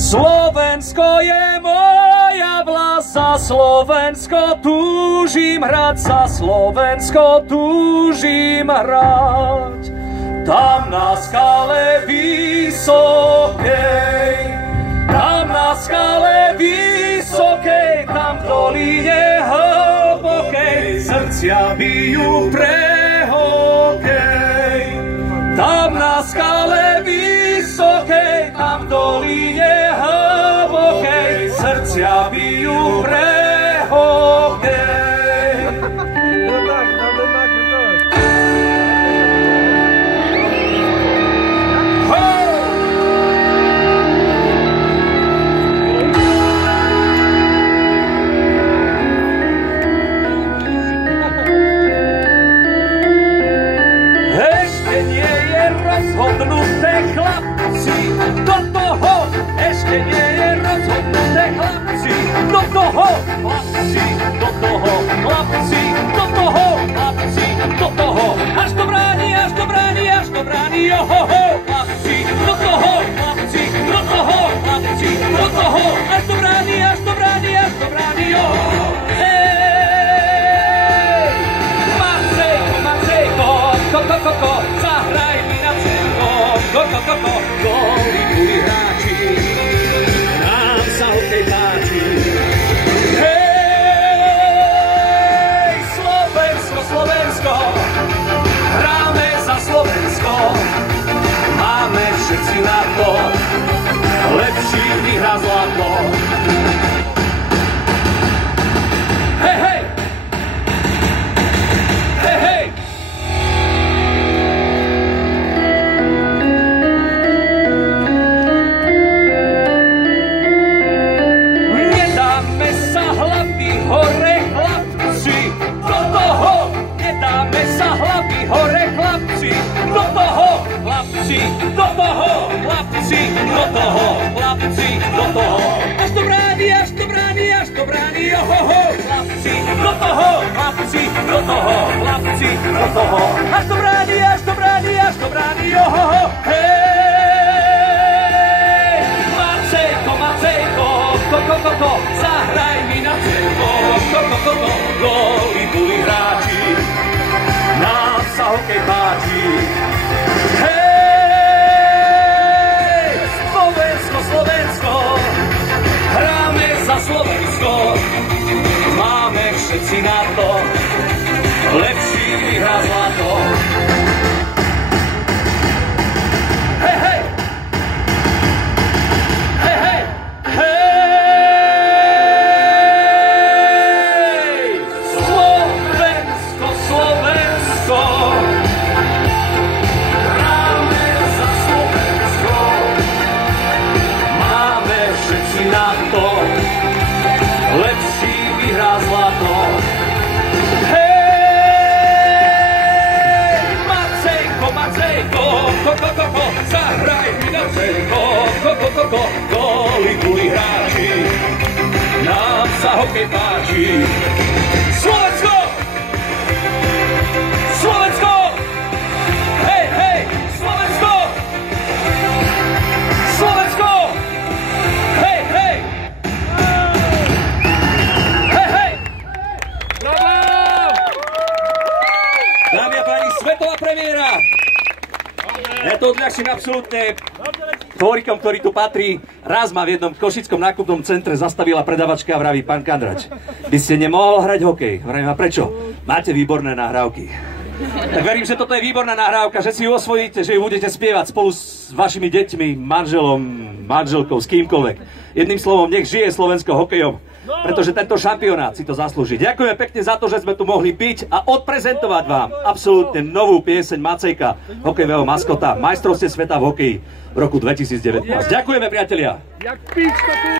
Slovensko je moja vlast, za Slovensko túžim hrať, za Slovensko túžim hrať. Tam na skale vysokej, tam na skale vysokej, tam v doline hlbokej, srdcia bijú pre hokej. Tam na skale vysokej, tam v doline hlbokej, srdcia bijú pre hokej. Rozhodnuté chlapci, do toho ešte nie je rozhodnuté chlapci, do toho chlapci, do toho chlapci, do toho chlapci, do toho, až to bráni, až to bráni, až to bráni, ohoho, chlapci, do toho chlapci, do toho chlapci, do toho, až to bráni, až to bráni, až to bráni, ohoho. Hej, Macejko, Macejko, ko, zahraj mi na celko, ko, goli boli hráči, nám sa hokej páči. Hej, Slovensko, Slovensko, hráme za Slovensko, máme všetci na to, lepší vyhrá zlato. Hej, hej, hej, hej. Do toho, chlapci, do toho, chlapci, do toho, až to bráni, až to bráni, až to bráni, ohoho, chlapci, do toho, chlapci, do toho, chlapci, do toho, až to bráni, až to bráni, až to bráni, ohoho, hej, Macejko, Macejko, ko, zahraj mi na celko, ko, goli boli hráči, nám sa hokej páči, hej. Slovensko, hráme za Slovensko, máme všetci na to, lepší vyhrá zlato. Hej, hej, hej, hej, hej, Slovensko, Slovensko, hráme za Slovensko, všetci na to, lepší vyhrá zlato. Hej, Macejko, Macejko, ko, zahraj mi na celko, ko, goli boli hráči, nám sa hokej páči. Slovensko! Slovensko! Hej, hej, Slovensko! Slovensko! Hej, hej! Hej, hej! Bravo! Dámy a páni, svetová premiéra! Ja to odľahčím absolútne tvoríkom, ktorý tu patrí. Raz ma v jednom košickom nákupnom centre zastavila predavačka a vraví: pán Kandrač, by ste nemohol hrať hokej. Vravím: a prečo? Máte výborné nahrávky. Tak verím, že toto je výborná nahrávka, že si ju osvojíte, že ju budete spievať spolu s vašimi deťmi, manželom, manželkou, s kýmkoľvek. Jedným slovom, nech žije Slovensko hokejom, pretože tento šampionát si to zaslúži. Ďakujem pekne za to, že sme tu mohli byť a odprezentovať vám absolútne novú pieseň Macejka, hokejového maskota, majstrovstiev sveta v hokeji v roku 2019. Ďakujeme, priatelia.